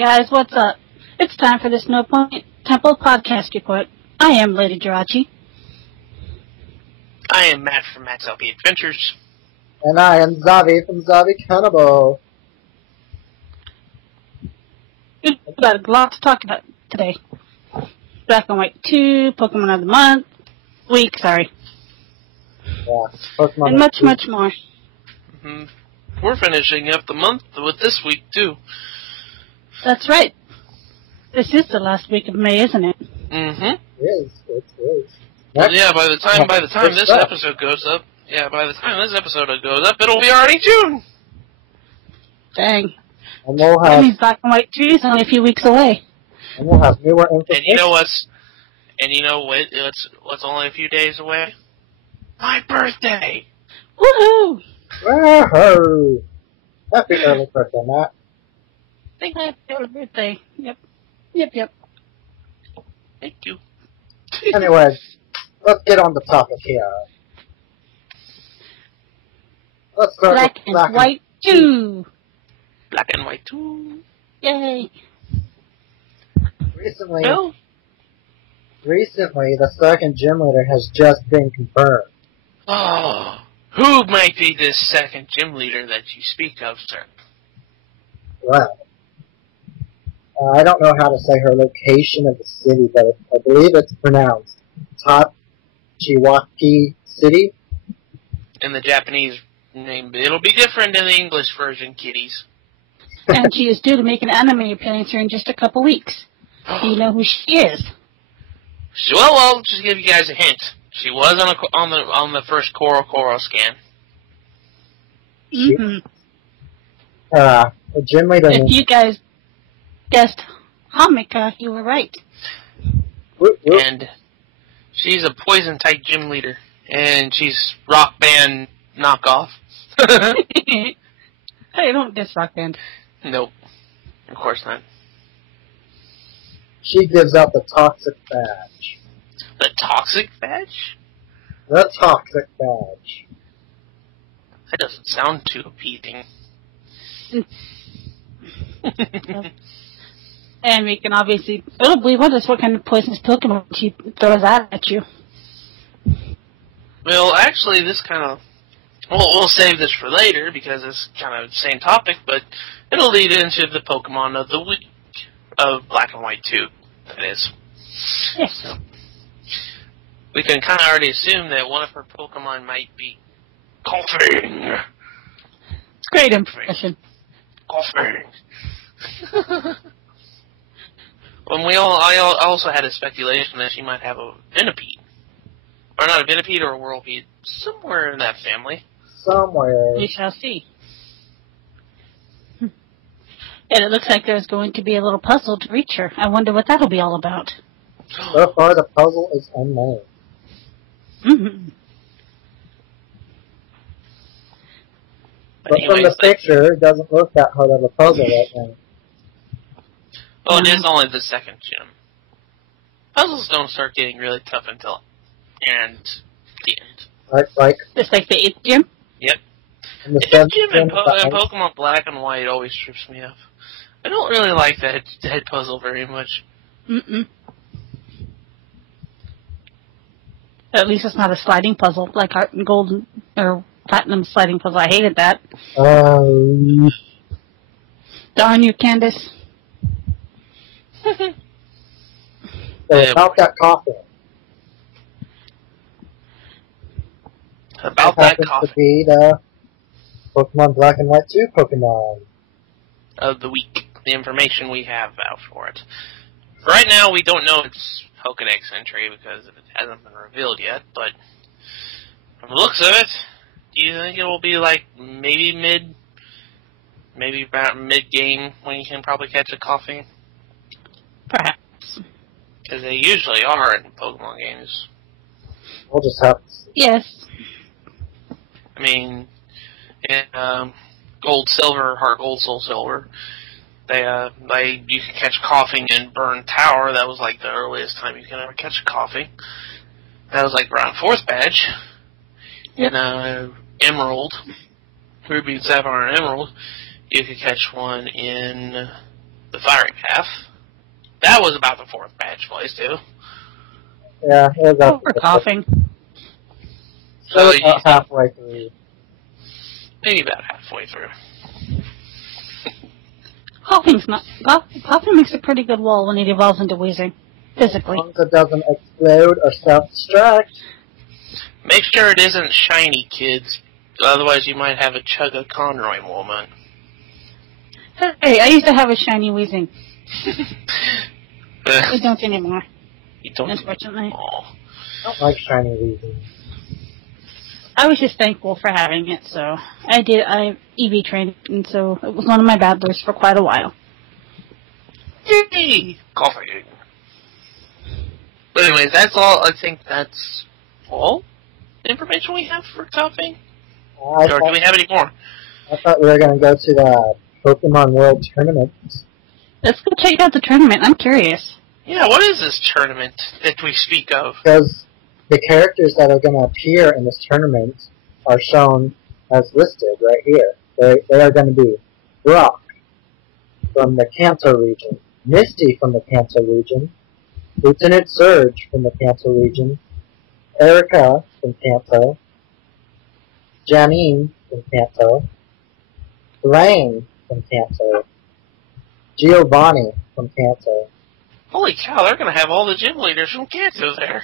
guys, what's up? It's time for the Snowpoint Temple Podcast Report. I am Lady Jirachi. I am Matt from Matt's LP Adventures. And I am Zavi from Zavi Cannibal. We've got a lot to talk about today. Black and White 2, Pokemon of the Month, week, sorry. Yeah, Pokemon and much more. Mm-hmm. We're finishing up the month with this week, too. That's right. This is the last week of May, isn't it? Mm-hmm. It is. Well, yeah, by the time this episode goes up, it'll be already June. Dang. And we'll have, that means Black and White 2 is only a few weeks away. And we'll have newer information. And you know what's? And you know what's only a few days away? My birthday. Woohoo! Woohoo! Happy early birthday, Matt. Thank you. Happy early birthday. Yep. Thank you. Anyways, let's get on the topic here. Let's start Black with and Black White 2. Black and White 2. Yay. Recently, No. the second gym leader has just been confirmed. Oh, who might be this second gym leader that you speak of, sir? Well, I don't know how to say her location of the city, but I believe it's pronounced Tachiwaki City. In the Japanese name, it'll be different in the English version, kiddies. And she is due to make an anime appearance here in just a couple weeks. Do you know who she is? Well, I'll just give you guys a hint. She was on the first Koro scan. Mm-hmm. The gym leader. If you guys guessed Hamika, you were right. Whoop. And she's a poison-type gym leader. And she's rock band knockoff. Hey, don't diss Rock Band. Nope. Of course not. She gives out the toxic badge. The toxic badge? The toxic badge. That doesn't sound too appealing. And we can obviously probably wonder what kind of poisonous Pokemon she throws out at you. Well, actually, this kind of... We'll save this for later, because it's kind of the same topic, but it'll lead into the Pokemon of the week of Black and White 2, that is. Yes. So, we can kind of already assume that one of her Pokemon might be coughing. It's great impression. Coughing. I also had a speculation that she might have a Venipede. Or not a Venipede or a Whirlpede. Somewhere in that family. Somewhere. We shall see. And it looks like there's going to be a little puzzle to reach her. I wonder what that'll be all about. So far, the puzzle is unknown. Mm-hmm. But from the picture, it doesn't look that hard of a puzzle right now. Well, it is only the second gym. Puzzles don't start getting really tough until the end. Like Just like the 8th gym? Yep. And the 8th gym in Pokemon Black and White always trips me up. I don't really like that head puzzle very much. Mm-mm. At least it's not a sliding puzzle, like Heart and Gold or Platinum sliding puzzle. I hated that. Darn you, Candace. About that coffin. About that coffin. Happens to be the Pokemon Black and White 2 Pokemon of the week. The information we have out for it. Right now, we don't know its Pokedex entry because it hasn't been revealed yet, but from the looks of it, do you think it will be like maybe about mid-game when you can probably catch a coughing? Perhaps. Because they usually are in Pokemon games. We'll just have to see. Yes. I mean, in Gold, Silver, Heart Gold, Soul Silver, you can catch coughing in Burn Tower. That was like the earliest time you can ever catch a coughing. That was like around 4th badge. Yep. In Emerald, Ruby, Sapphire, and Emerald, you could catch one in the firing half. That was about the 4th batch place, too. Yeah, it was up. We're coughing. So about halfway through. Maybe about halfway through. Coughing makes a pretty good wall when it evolves into wheezing. Physically. As long as it doesn't explode or self-destruct. Make sure it isn't shiny, kids. Otherwise you might have a Chug a Conroy moment. Hey, I used to have a shiny wheezing. I don't anymore. You don't? Unfortunately. Oh. I don't like shiny wheezing. I was just thankful for having it, so I EV trained, and so it was one of my battlers for quite a while. Yay! Coughing. But anyways, that's all. I think that's all the information we have for coughing. Or do we have any more? I thought we were going to go to the Pokemon World Tournament. Let's go check out the tournament. I'm curious. Yeah, what is this tournament that we speak of? Because the characters that are going to appear in this tournament are shown as listed right here. They are going to be Brock from the Kanto region, Misty from the Kanto region, Lieutenant Surge from the Kanto region, Erica from Kanto, Janine from Kanto, Blaine from Kanto, Giovanni from Kanto, Holy cow, they're going to have all the gym leaders from Kanto there.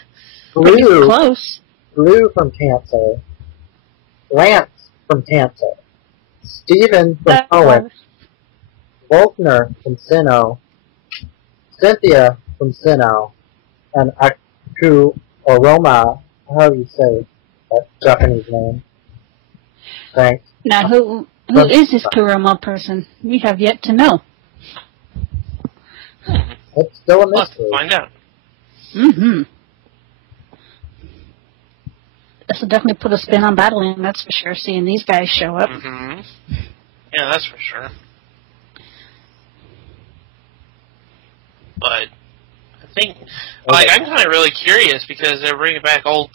Blue, Close. Blue from Kanto, Lance from Kanto, Steven from Owen, Volkner from Sinnoh, Cynthia from Sinnoh, and Aku Oroma, how do you say that Japanese name? Thanks. Now, who is this Kurama person? We have yet to know. It's still a Let's mystery. find out. Mm-hmm. This will definitely put a spin on battling, that's for sure, seeing these guys show up. Mm-hmm. Yeah, that's for sure. But I think, like, I'm kind of really curious because they're bringing back old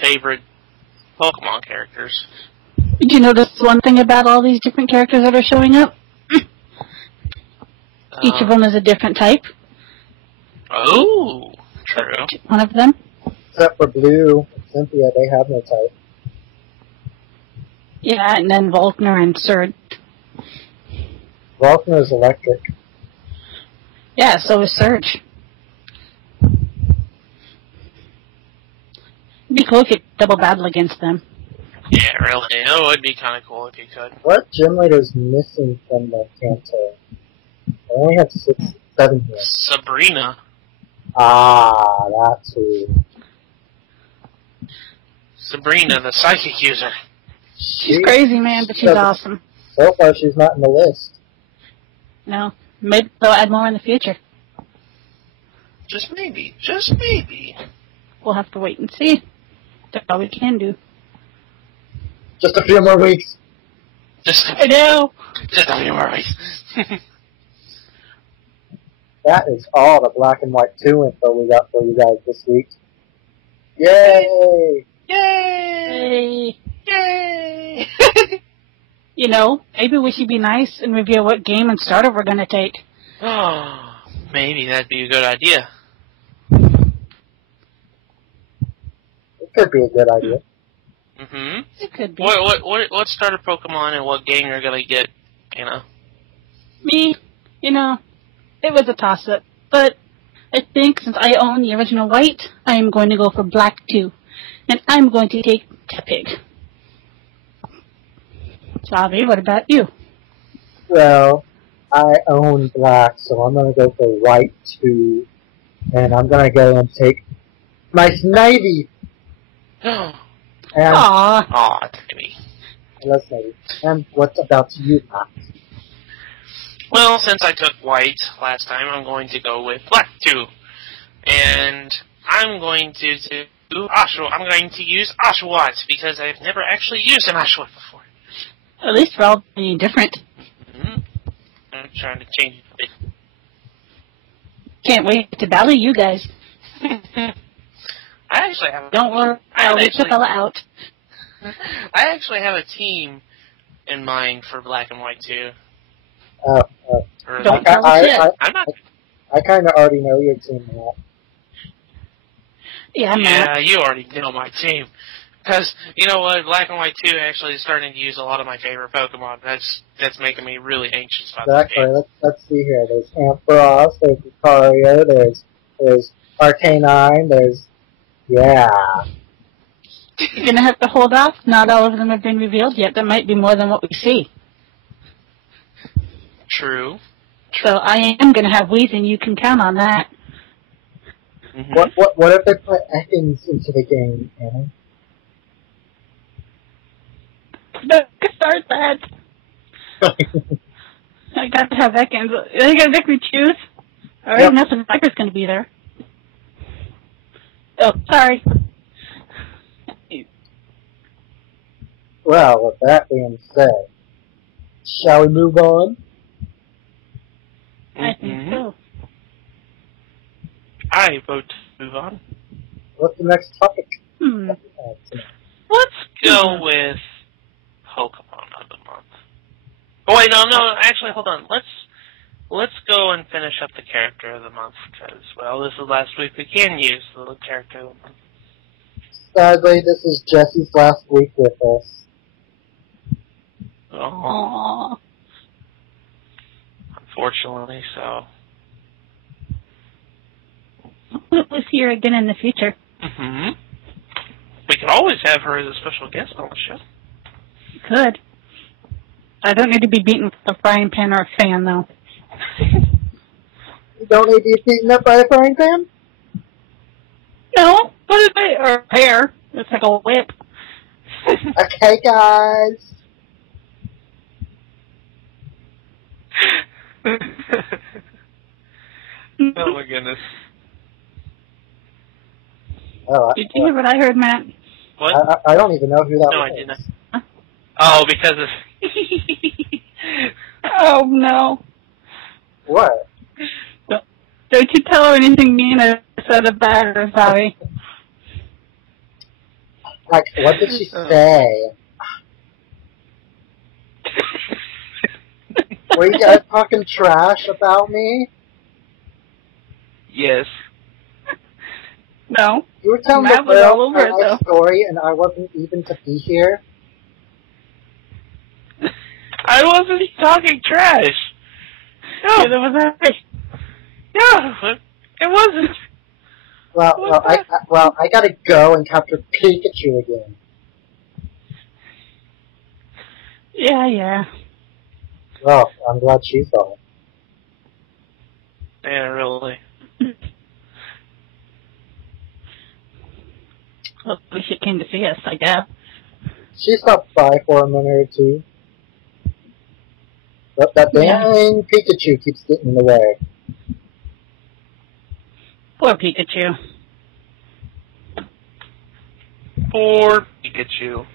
favorite Pokemon characters. Did you notice one thing about all these different characters that are showing up? Each of them is a different type. Oh, true. One of them. Except for Blue and Cynthia, they have no type. Yeah, and then Volkner and Surge. Volkner is electric. Yeah, so is Surge. It'd be cool if you could double battle against them. Yeah, really. It would be kind of cool if you could. What gym leader's missing from the Kanto? I only have 7 here. Sabrina. Ah, that's who. Sabrina, the psychic user. She's crazy, man, but she's awesome. So far, she's not in the list. No, maybe they'll add more in the future. Just maybe. Just maybe. We'll have to wait and see. That's all we can do. Just a few more weeks. I know. Just a few more weeks. That is all the Black and White 2 info we got for you guys this week. Yay! Yay! Yay! Yay! You know, maybe we should be nice and reveal what game and starter we're going to take. Oh, maybe that'd be a good idea. It could be a good idea. Mm-hmm. It could be. What starter Pokemon and what game you're gonna get, you know? Me, you know, it was a toss-up, but I think since I own the original White, I am going to go for Black 2, and I'm going to take Tepig. Sabi, what about you? Well, I own Black, so I'm going to go for White 2, and I'm going to go and take my Snivy. And Aww. Aw, Timmy. I love Snivy. And what's about you, Max? Well, since I took White last time, I'm going to go with Black 2. And I'm going to do I'm going to use Oshawott, because I've never actually used an Oshawott before. At least we're all being different. Mm-hmm. I'm trying to change it a bit. Can't wait to battle you guys. I actually have. Don't worry, I'll reach the fella out. I actually have a team in mind for Black and White 2. Or Don't tell us yet. I'm not. I kind of already know your team, Matt. Yeah, I'm Yeah, not. you already know my team. Because, you know what, Black and White 2 actually is starting to use a lot of my favorite Pokemon. That's making me really anxious about this Exactly. game. Let's see here. There's Ampharos, there's Lucario, there's Arcanine, yeah. You're gonna have to hold off. Not all of them have been revealed yet. There might be more than what we see. True. So I am gonna have Weezing. You can count on that. Mm-hmm. What if they put Ekans into the game, Anna? Don't start that. I got to have Ekans. I got to choose. Alright, Yep. nothing. Viper's gonna be there. Oh, sorry. Well, with that being said, shall we move on? I think so. I vote to move on. What's the next topic? Let's go with Pokemon of the month. Oh wait, no. Actually, hold on. Let's go and finish up the character of the month because, well, this is the last week we can use the character of the month. Sadly, this is Jesse's last week with us. Oh. Unfortunately, so. We'll see her again in the future. Mm-hmm. We could always have her as a special guest on the show. You could. I don't need to be beaten with a frying pan or a fan, though. You don't need to be beaten up by a frying pan? No, what is it? Or a pear. It's like a whip. Okay, guys. Oh my goodness. Oh, Did you hear what I heard, Matt? What? I don't even know who that No, was. I didn't. Oh, because of... Oh, no. What? Don't you tell her anything mean I said about her, sorry. Like, what did she say? Were you guys talking trash about me? Yes. No. You were telling Matt the was girl all over it, my though. story and I wasn't even to be here? I wasn't talking trash. No. Yeah, that was her. No, it wasn't. I gotta go and capture Pikachu again. Yeah. Well, I'm glad she saw it. Yeah, really. Well, at least she came to see us, I guess. She stopped by for a minute or two. But that dang Pikachu keeps getting in the way. Poor Pikachu. Poor Pikachu.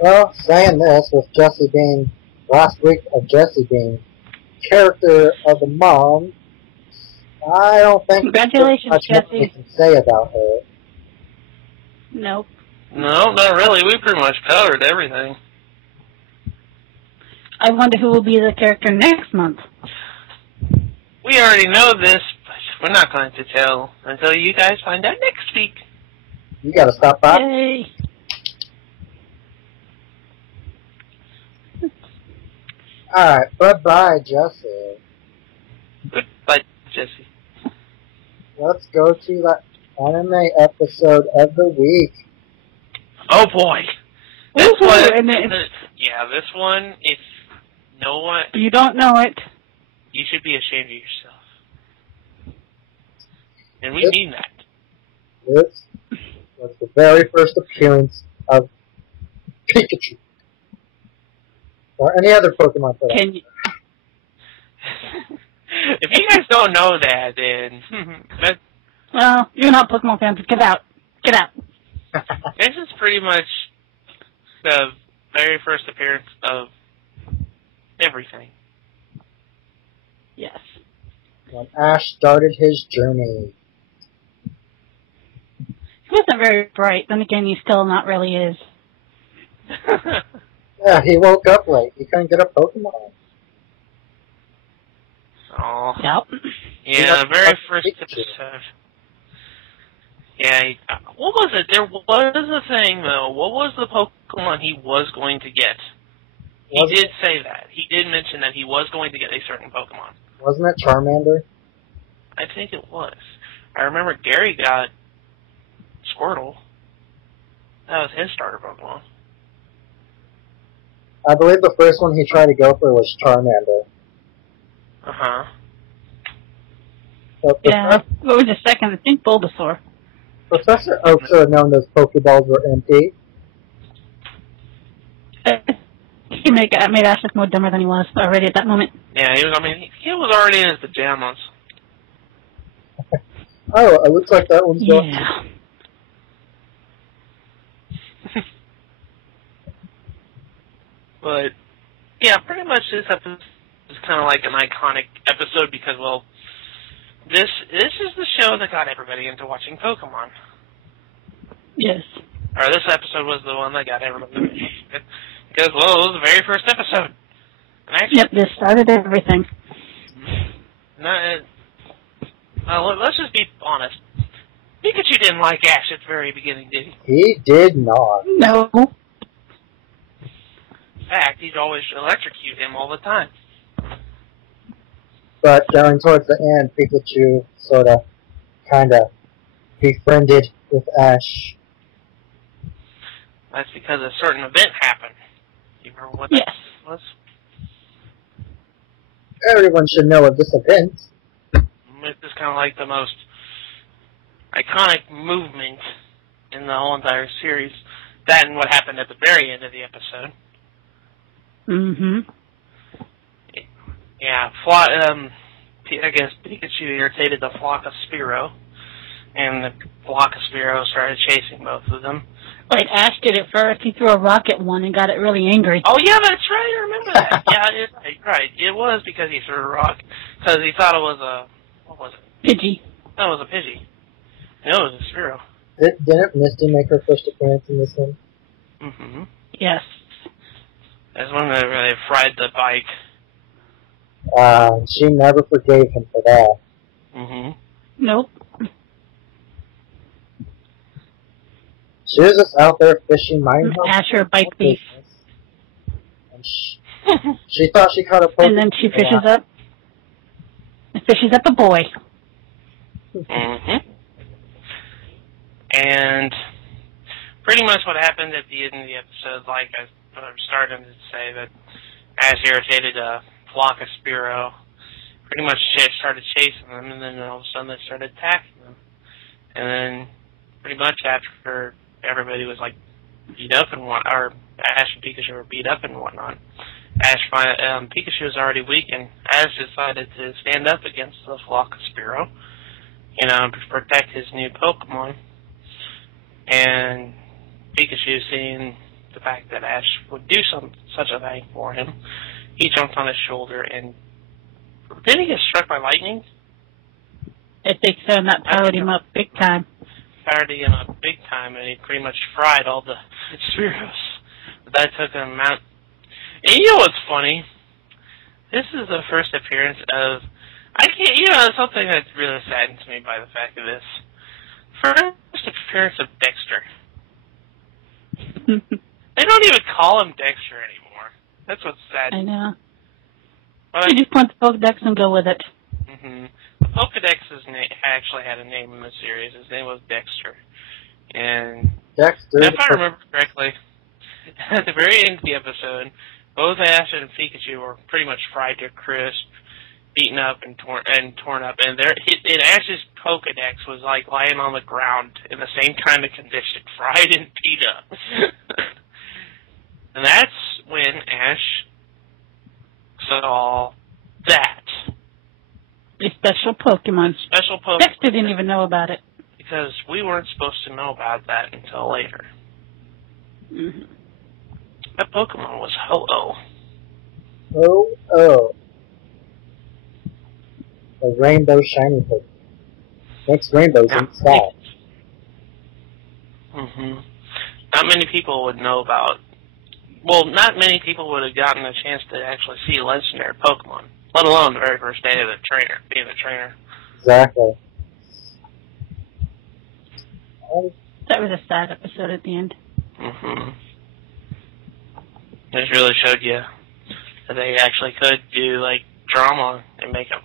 Well, saying this, with Jesse being, last week of Jesse being character of the month, I don't think Congratulations, there's much more we Jesse. can say about her. Nope. No, not really. We pretty much covered everything. I wonder who will be the character next month. We already know this, but we're not going to tell until you guys find out next week. You gotta stop by. Yay. Alright, bye-bye, Jesse. Goodbye, Jesse. Let's go to that anime episode of the week. Oh boy. This Woohoo, one, and this one, if no one, you don't know it. you should be ashamed of yourself. And we mean that. This was the very first appearance of Pikachu. Or any other Pokemon for that. Can you? If you guys don't know that, then Well, you're not Pokemon fans. Get out. Get out. this is pretty much the very first appearance of everything. Yes. When Ash started his journey. He wasn't very bright. Then again, he still not really is. Yeah, he woke up late. He couldn't get a Pokemon. Oh. Yep. Yeah, the very first episode. Yeah, what was it? There was a thing, though. What was the Pokemon he was going to get? He did say that. He did mention that he was going to get a certain Pokemon. Wasn't it Charmander? I think it was. I remember Gary got Squirtle. That was his starter Pokemon. I believe the first one he tried to go for was Charmander. Uh-huh. Yeah, what was the second? I think Bulbasaur. Professor Oak should have known those Pokeballs were empty. He made Ash look more dumber than he was already at that moment. Yeah, he was already in his pajamas. Oh, it looks like that one's going. Yeah. But, yeah, pretty much this episode is kind of like an iconic episode because, well, this is the show that got everybody into watching Pokemon. Yes. Or this episode was the one that got everybody into it. Because, well, it was the very first episode. And actually, Yep, this started everything. Let's just be honest. Pikachu didn't like Ash at the very beginning, did he? He did not. No. In fact, he'd always electrocute him all the time. But going towards the end, Pikachu sort of, kind of befriended with Ash. That's because a certain event happened. Do you remember what that was? Everyone should know of this event. It's just kind of like the most iconic movement in the whole entire series. That and what happened at the very end of the episode. Mm-hmm. Yeah, I guess Pikachu irritated the flock of Spearow, and the flock of Spearow started chasing both of them. Wait, Ash did it first. He threw a rock at one and got it really angry. Oh, yeah, that's right. I remember that. Yeah, right. It was because he threw a rock. Because he thought it was a... What was it? Pidgey. No, it was a Pidgey. No, it was a Spearow. Didn't Misty make her first appearance in this one? Mm-hmm. Yes. That's when they fried the bike. She never forgave him for that. Mm-hmm. Nope. She was just out there fishing, minding her Ash or bike thief. And she thought she caught a Pokemon. And then she fishes up. And fishes up a boy. Mm-hmm. And pretty much what happened at the end of the episode, like I started to say, that Ash irritated a flock of Spearow, pretty much started chasing them, and then all of a sudden they started attacking them. And then pretty much after everybody was like beat up and whatnot, or Ash and Pikachu were beat up and whatnot, Pikachu was already weak, and Ash decided to stand up against the flock of Spearow, to protect his new Pokemon. And Pikachu, seeing the fact that Ash would do such a thing for him, he jumped on his shoulder and... Did he get struck by lightning? I think so, and that powered him up big time. Powered him up big time, and he pretty much fried all the Spearows. But that took him out. And you know what's funny? This is the first appearance of... something that really saddens me by the fact of this. First appearance of Dexter. They don't even call him Dexter anymore. That's what's sad. I know. But, You just point the Pokedex and go with it. Mm-hmm. The Pokedex's actually had a name in the series. His name was Dexter. And Dexter, if I remember correctly, at the very end of the episode, both Ash and Pikachu were pretty much fried to a crisp, beaten up and torn up, and Ash's Pokedex was like lying on the ground in the same kind of condition, fried and beat up. And that's when Ash saw that. A special Pokemon. Special Pokemon. Dexter didn't even know about it. Because we weren't supposed to know about that until later. Mm-hmm. That Pokemon was Ho-Oh. Oh. A rainbow shiny Pokemon. Makes rainbows in the sky. Mm-hmm. Not many people would know about... Well, not many people would have gotten a chance to actually see legendary Pokemon. let alone the very first day of being a trainer. Exactly. That was a sad episode at the end. Mm-hmm. It really showed you that they actually could do, like, drama and makeup.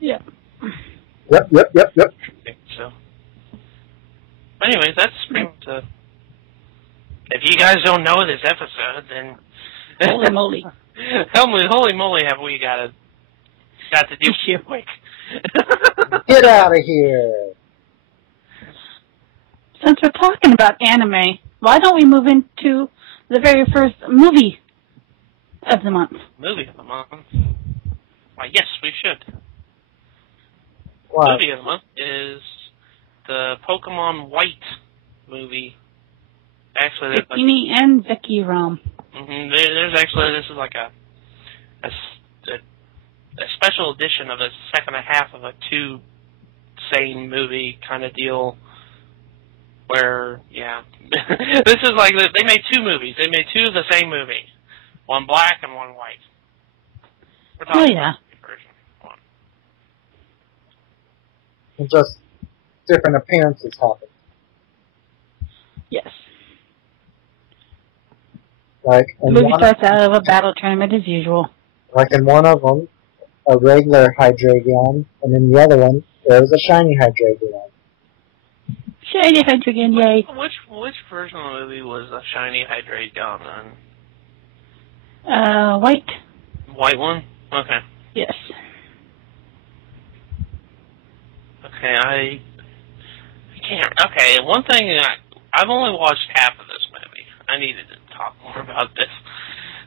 Yeah. Yep. So, anyways, that's pretty much the... If you guys don't know this episode, then... Holy moly. Holy moly, have we got to do shit quick. Get out of here! Since we're talking about anime, why don't we move into the very first movie of the month? Movie of the month? Why, yes, we should. What? Movie of the month is the Pokemon White movie. Actually, there's Bikini and Vicky Rom. there's actually, this is like a special edition of the second half of a two same movie kind of deal. Where, yeah, this is like, they made two movies. They made two of the same movie. One black and one white. We're talking about the version one. And just different appearances happen. Yes. Like The in movie one, starts out of a battle tournament as usual. like in one of them, a regular Hydreigon, and in the other one, there was a shiny Hydreigon. Shiny Hydreigon, yay. Which version of the movie was a shiny Hydreigon on? White. White one? Okay. Yes. Okay, I can't. Okay, one thing, I've only watched half of this movie. I needed to talk more about this.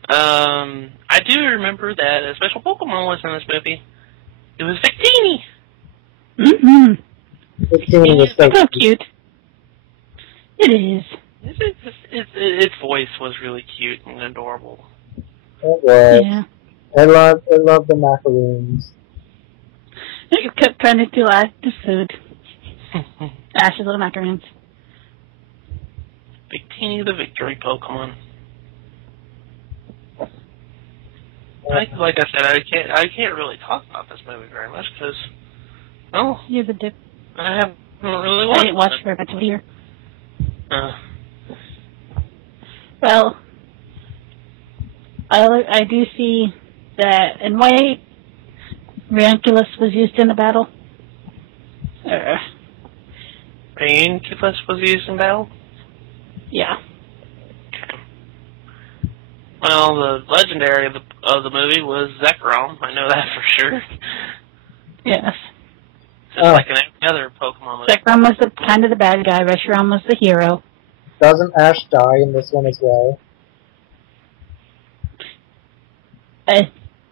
I do remember that a special Pokemon was in this movie. It was Victini. Mm-hmm. Victini was So cute. It is. Its voice was really cute and adorable. It was. Yeah. I love the macaroons. It kept trying to do active food. Ash's little macaroons. Victini the victory Pokemon. Like I said, I can't really talk about this movie very much because, well, You're the dip. I haven't really I watched didn't watch it. very much of it here. Uh, Well, I do see that in White, Ranculus was used in the battle. Ranculus was used in battle? Yeah. Okay. Well, the legendary of the movie was Zekrom. I know that for sure. Yes. Just like in any other Pokemon movie. Zekrom was kind of the bad guy. Reshiram was the hero. Doesn't Ash die in this one as well? I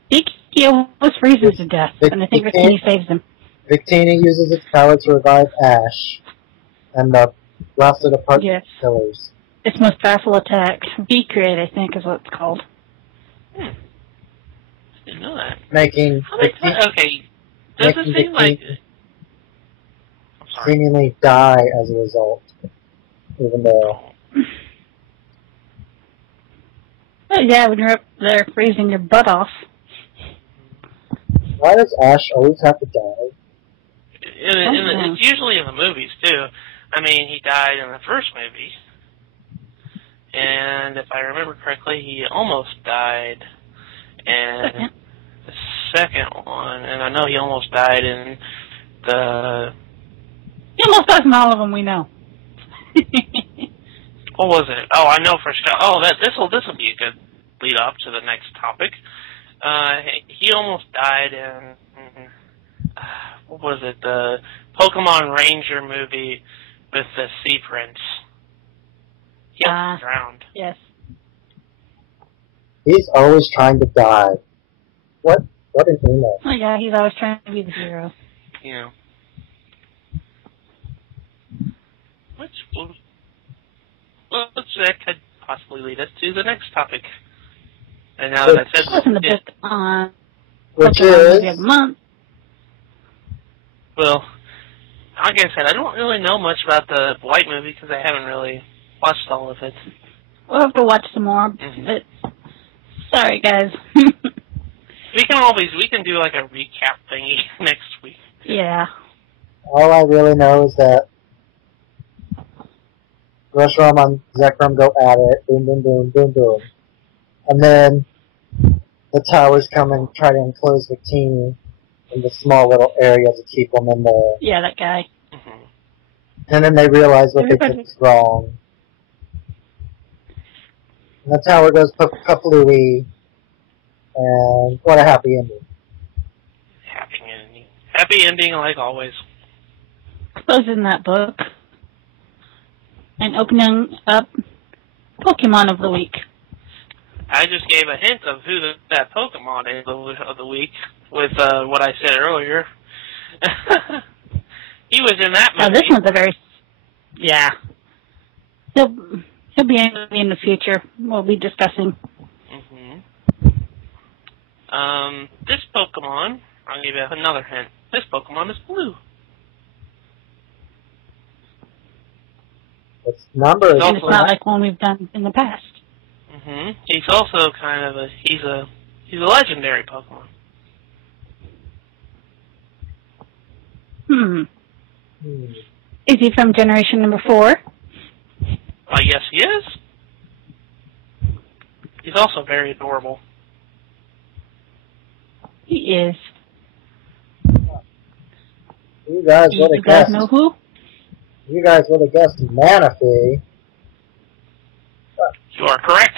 think he almost freezes to death, and I think Victini saves him. Victini uses its power to revive Ash, and the blasted apart killers. Its most powerful attack, V-Create, I think, is what it's called. Didn't know that. Making okay. Does it seem like... I'm sorry. Seemingly die as a result, even though... But yeah, when you're up there freezing your butt off. Why does Ash always have to die? It's usually in the movies, too. I mean, he died in the first movie. And if I remember correctly, he almost died in the second one. And I know he almost died in the... He almost dies in all of them, we know. What was it? Oh, I know for sure. Oh, this will be a good lead up to the next topic. He almost died in what was it? The Pokemon Ranger movie with the Sea Prince. He almost drowned. Yes. He's always trying to die. What an emo. Oh yeah, he's always trying to be the hero. You know. That could possibly lead us to the next topic. And now that I said wasn't the book on which Pokemon movie of the month. Well, like I said, I don't really know much about the White movie because I haven't really watched all of it. We'll have to watch some more, but sorry guys. we can do like a recap thingy next week. Yeah. All I really know is that Grosrom and Zekrom go at it, boom, boom, boom, boom, boom. And then the towers come and try to enclose the team in the small little area to keep them in there. Yeah, that guy. Mm-hmm. And then they realize what they did was wrong. And the tower goes kaplooey, and what a happy ending. Happy ending. Happy ending, like always. Closing that book and opening up Pokemon of the Week. I just gave a hint of who that Pokemon is of the week with what I said earlier. He was in that movie. Oh, this one's a very... Yeah. He'll be in the future. We'll be discussing. Mm-hmm. This Pokemon, I'll give you another hint. This Pokemon is blue. Its number is... And it's not like one we've done in the past. Mm-hmm. He's also kind of he's a legendary Pokemon. Is he from generation number 4? I guess he is. He's also very adorable. He is. You guys would have guessed. Know who? You guys would have guessed Manaphy. You are correct.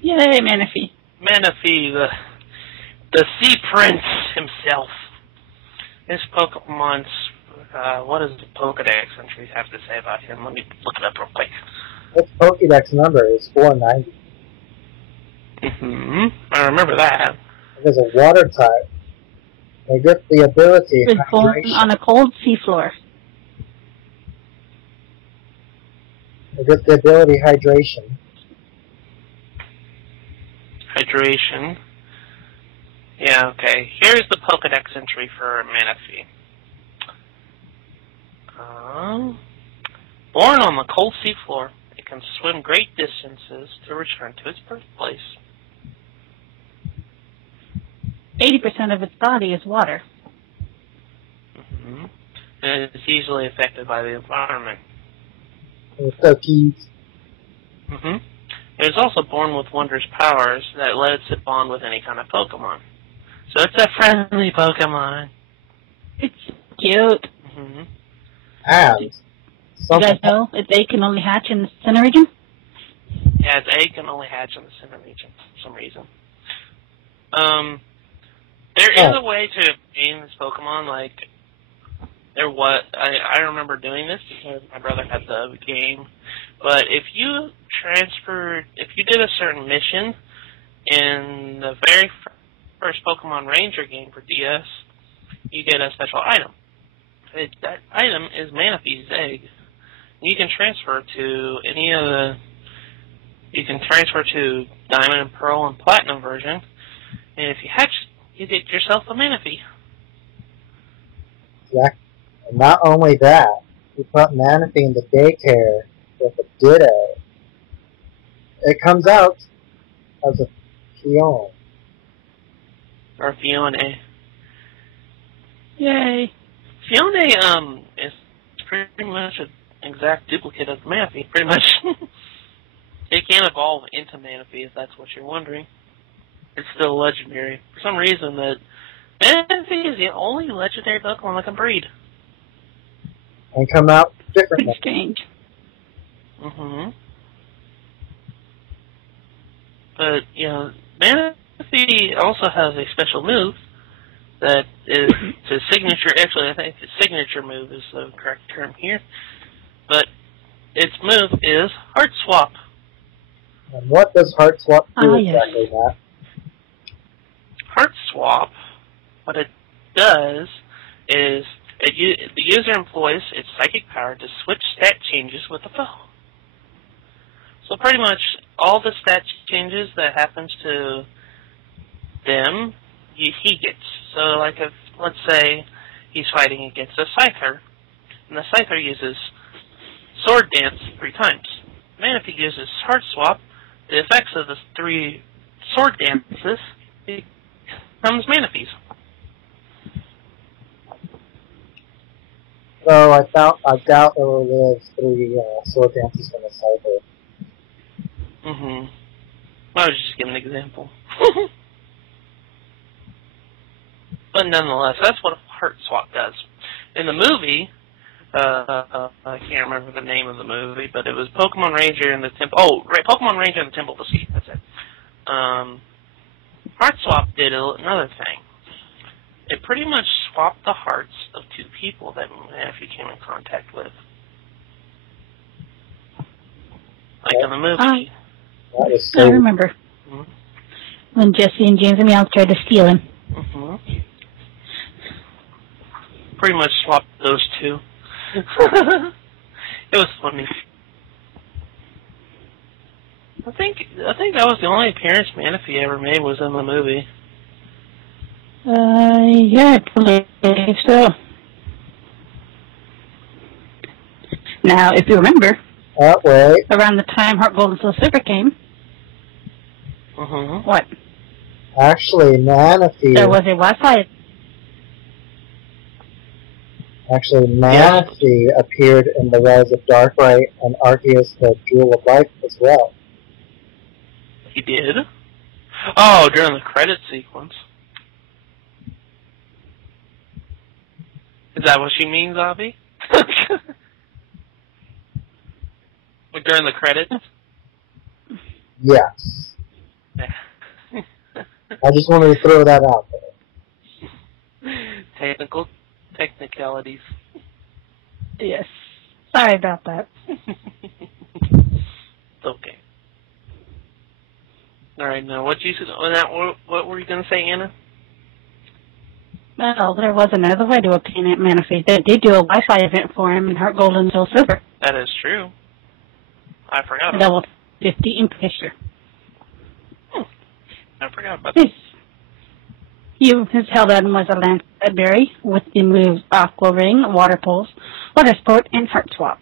Yay, Manaphy. Manaphy, the Sea Prince himself. This Pokemon's, what does the Pokedex entries have to say about him? Let me look it up real quick. Its Pokedex number is 490. I remember that. It is a water type. They get the ability He was born on a cold seafloor. They get the ability hydration. Hydration. Yeah, okay. Here's the Pokedex entry for Manaphy. Born on the cold seafloor, it can swim great distances to return to its birthplace. 80% of its body is water. And it's easily affected by the environment. Cookies. It was also born with wondrous powers that lets it bond with any kind of Pokemon. So it's a friendly Pokemon. It's cute. And you guys know its egg can only hatch in the center region? Yeah, its egg can only hatch in the center region for some reason. There is a way to gain this Pokemon, like, I remember doing this because my brother had the game, but if you did a certain mission in the very first Pokemon Ranger game for DS, you get a special item. That item is Manaphy's egg. You can transfer to you can transfer to Diamond and Pearl and Platinum version, and if you hatch, you get yourself a Manaphy. Exactly. And not only that, you put Manaphy in the daycare with a Ditto. It comes out as a Fion. Or Fione. Yay. Fione, is pretty much an exact duplicate of Manaphy, pretty much. It can evolve into Manaphy, if that's what you're wondering. It's still legendary. For some reason, that Manaphy is the only legendary Pokemon that can breed. And come out differently. Strange. But, you know, Manaphy also has a special move that is his signature. Actually, I think his signature move is the correct term here. But its move is Heart Swap. And what does Heart Swap do exactly, yes. Matt? Heart Swap, what it does is the user employs its psychic power to switch stat changes with the foe. So pretty much all the stat changes that happens to them, he gets. So like if, let's say, he's fighting against a Scyther, and the Scyther uses Sword Dance 3 times. Manaphy uses Heart Swap. The effects of the 3 Sword Dances, becomes Manaphy's. So I doubt there will live 3 sword dances from a cycle. I was just giving an example. But nonetheless, that's what Heart Swap does. In the movie, I can't remember the name of the movie, but it was Pokemon Ranger and the Temple. Oh, right, Pokemon Ranger and the Temple of the Sea. That's it. Heart Swap did another thing. It pretty much swapped the hearts of 2 people that Manaphy came in contact with. Like in the movie. That was so... I remember. When Jesse and James and Meow tried to steal him. Pretty much swapped those 2. It was funny. I think that was the only appearance Manaphy ever made was in the movie. Yeah, I believe so. Now, if you remember, wait. around the time Heart Gold and Soul Silver came, what? Actually, Manaphy... There was a Wi-Fi. Actually, Manaphy appeared in The Rise of Darkrai and Arceus the Jewel of Life as well. He did? Oh, during the credit sequence. Is that what she means, Avi? During the credits? Yes. I just wanted to throw that out there. Technicalities. Yes. Sorry about that. It's okay. Alright, now what were you going to say, Anna? Well, there was another way to obtain Aunt Manaphy. They did do a Wi-Fi event for him in Heart Gold and Soul Silver. That is true. I forgot about Level 50 in picture. I forgot about that. His held item was a Landslide Berry with the moves Aqua Ring, Water Pulse, Water Sport, and Heart Swap.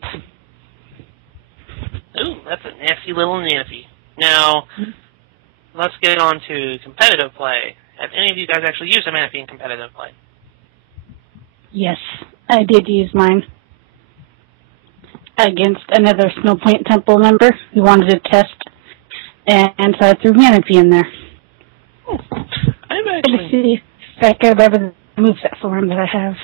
Ooh, that's a nasty little Manaphy. Now, let's get on to competitive play. Have any of you guys actually used a Manaphy in competitive play? Yes, I did use mine against another Snowpoint Temple member who wanted to test, and so I threw Manaphy in there. I've actually... see if I could remember the moveset for him that I have.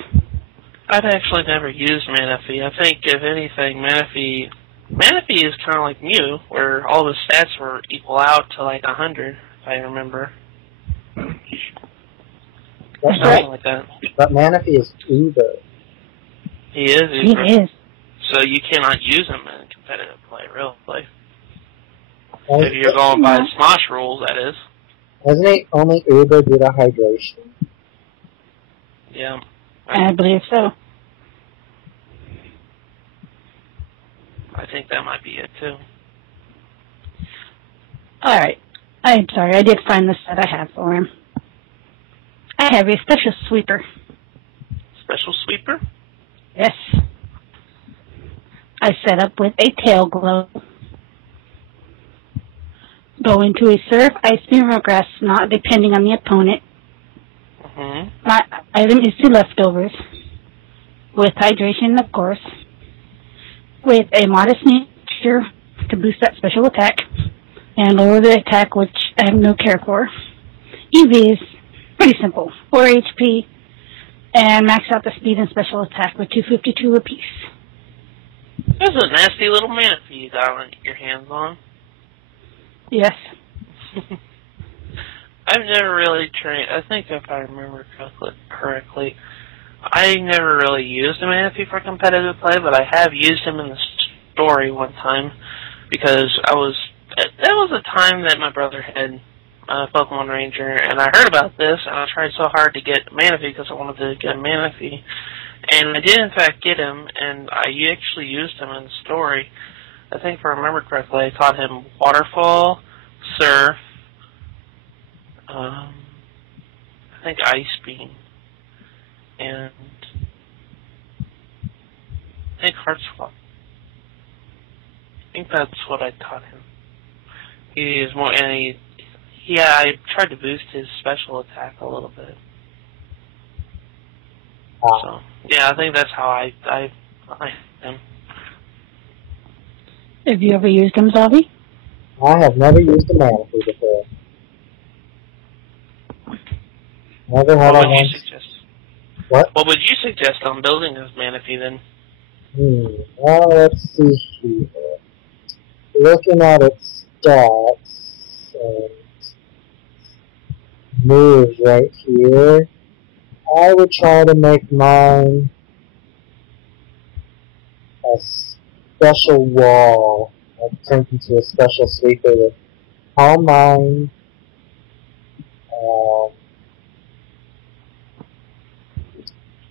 I've actually never used Manaphy. I think, if anything, Manaphy is kind of like Mew, where all the stats were equal out to like 100, if I remember. That's something like that. But Manaphy is Uber. He is Uber. He is. So you cannot use him in competitive play, really. If you're going by Smosh rules, that is. Hasn't he only Uber due to hydration? Yeah. I believe so. I think that might be it, too. Alright. I'm sorry, I did find the set I have for him. I have a Special Sweeper. Special Sweeper? Yes. I set up with a Tail Glow. Go into a Surf, Ice Beam, or Grass Knot, depending on the opponent. My item is 2 leftovers. With hydration, of course. With a modest nature to boost that special attack. And lower the attack, which I have no care for. EV is pretty simple. 4 HP. And max out the speed and special attack with 252 apiece. There's a nasty little Manaphy you got your hands on. Yes. I've never really trained. I think if I remember correctly, I never really used a Manaphy for competitive play, but I have used him in the story one time because that was a time that my brother had Pokemon Ranger, and I heard about this, and I tried so hard to get Manaphy because I wanted to get Manaphy, and I did in fact get him, and I actually used him in the story. I think if I remember correctly, I taught him Waterfall, Surf, I think Ice Beam, and I think Heart Swap. I think that's what I taught him. He is more, and Yeah, I tried to boost his special attack a little bit. So, yeah, I think that's how I him. Have you ever used him, Zavi? I have never used a Manaphy before. Never had What I would you once. suggest? What? What would you suggest on building his Manaphy then? Well, let's see here. Looking at its stats and moves right here, I would try to make mine a special wall. I'd turn into a special sweeper with Calm Mind,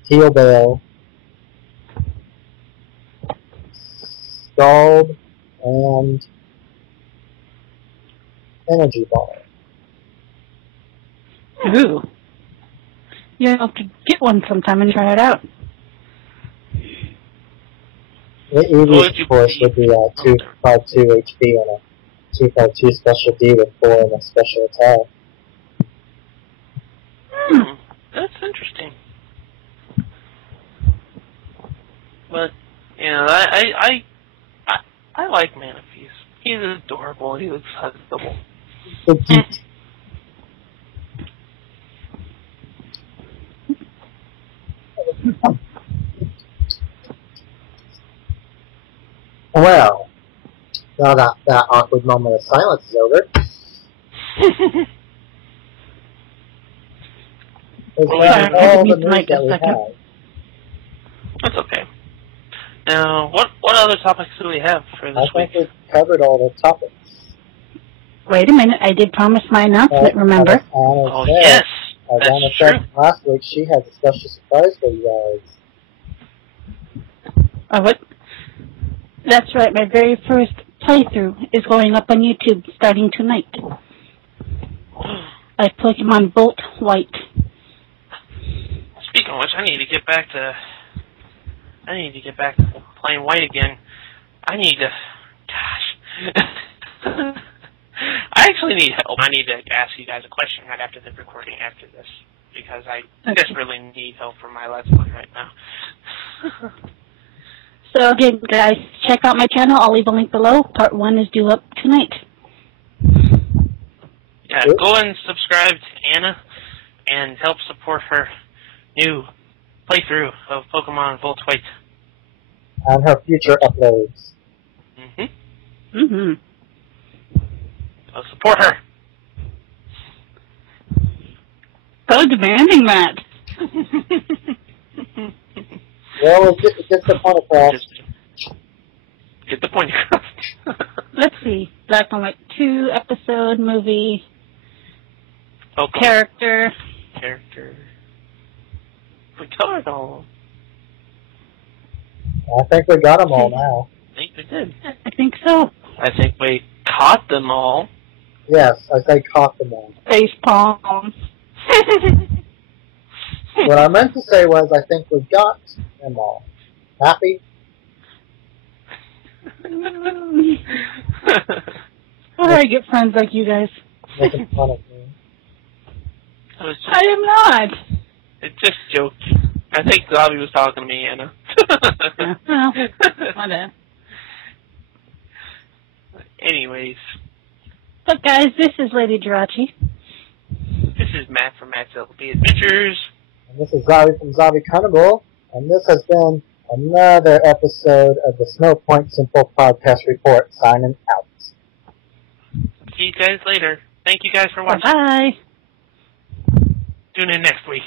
Heal Bale, Scald, and Energy Ball. Ooh. You'll have to get one sometime and try it out. The easiest, of course, would be a 252 HP and a 252 special D with 4 and a special attack. That's interesting. But, you know, I like Manaphy's. He's adorable. He looks huggable. Well, now that awkward moment of silence is over. Is that all the news that we have? That's okay. Now, what other topics do we have for this week? I think we've covered all the topics. Wait a minute, I did promise my announcement, remember? Oh, yes! As Anna said last week, she has a special surprise for you guys. What? That's right, my very first playthrough is going up on YouTube starting tonight. I Pokemon Bolt White. Speaking of which, I need to get back to playing White again. I need to... Gosh. I actually need help. I need to ask you guys a question right after the recording after this, because I desperately need help for my Let's Play right now. So again, guys, check out my channel. I'll leave a link below. Part 1 is due up tonight. Yeah, go and subscribe to Anna and help support her new playthrough of Pokemon Volt White. And her future uploads. So support her. So demanding that. Well, it gets the point across. Get the point across. Let's see. Black and White 2 episode, movie, Pokemon. character. We covered all. I think we got them all now. I think we did. I think so. I think we caught them all. Yes, I say caught them all. Face palm. What I meant to say was I think we got them all. Happy? How do I get friends like you guys? Making fun of me. I am not. It's just jokes. I think Zavi was talking to me, Anna. Yeah, well, my bad. Anyways. But guys, this is Lady Jirachi. This is Matt from Matt's LP Adventures. And this is Zavi from Zavi Carnival. And this has been another episode of the Snowpoint Simple Podcast Report. Signing out. See you guys later. Thank you guys for watching. Bye-bye. Tune in next week.